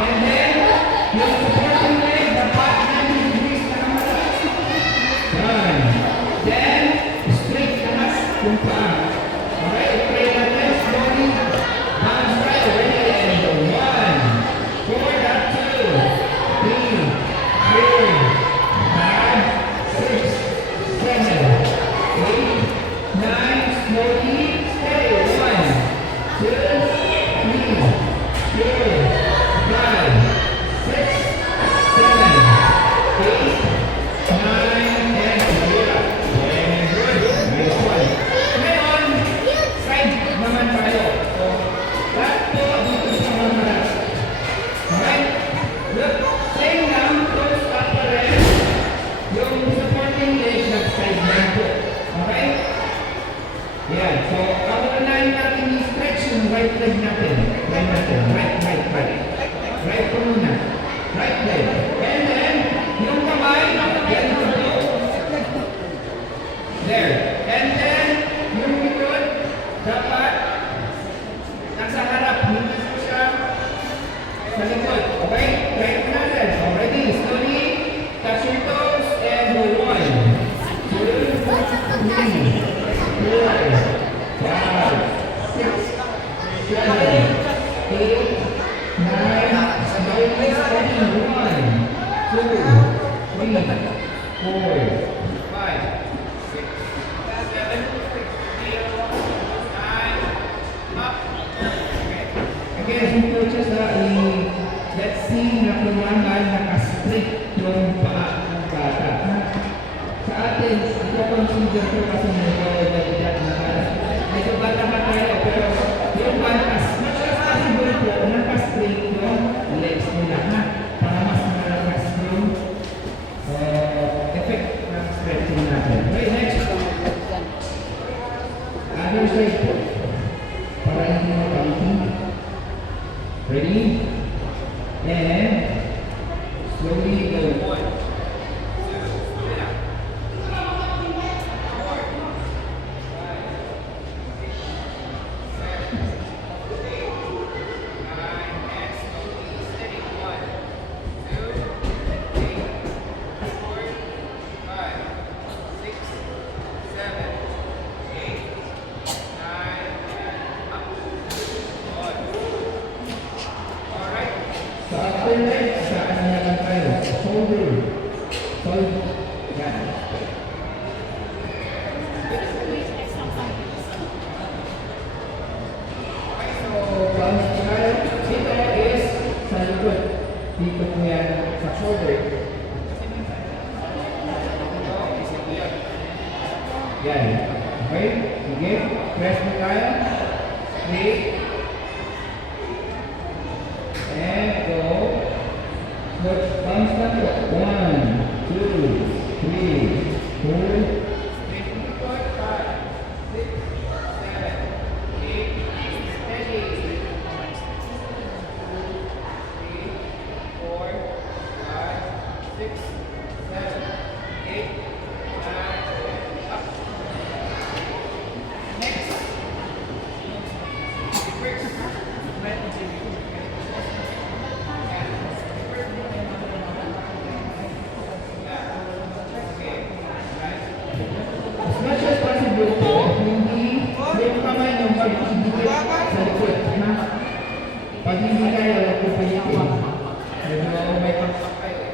And then, yung supporting leg, dapat 90 degrees na kamalas. Yan. Then, straight anas yung paa. Okay, try natin slowly. Hands right, ready, and 1. Forward, up 2, 3, 4, 5, 6, 7, 8, 9, slowly, steady. 1, 2, 3, 4, 5, 6, 7, 8, 9, and clear. Very good. Nice one. Ngayon, side naman tayo. So, lahat po dito sa mga malas. Alright? Look, same lang, close up pa rin. Yung supporting leg, nag-side lang po. Okay? Yan. So, ang unahin natin i-stretch yung right leg natin. Try natin. Right. Right po muna. Right leg. And then, yung kamay, ganito po. There. And then, yung likod, dapat nasa harap. Hindi po siya sa likod. Okay? Try po natin. So, ready? Slowly. Touch your toes. And 1, 2, 3, 4, 5, 6, 7, 8, 9, sabay please steady. 1, 2, 3, 4, 5, 6, 7, 8, 9, up. Okay. Again, yung coaches let's see na kailangan naka-straight yung paa ng bata. Sa atin, ito consider ko kasi medyo bata pa tayo, pero yung bata, as much as possible po, naka-straight yung legs nila, ha? Para mas malakas yung effect ng stretching natin. Okay, next. Other side po. Para hindi makamiti. Ready? And slowly go. 1, 2, 3, Dito po yan sa shoulder. Yan. Okay? Sige. Press mo tayo. Straight. And go. Look. Bounce na po. 1, 2, 3, 4, pag hindi kaya, wala po pilitin. Medyo may pagpapay.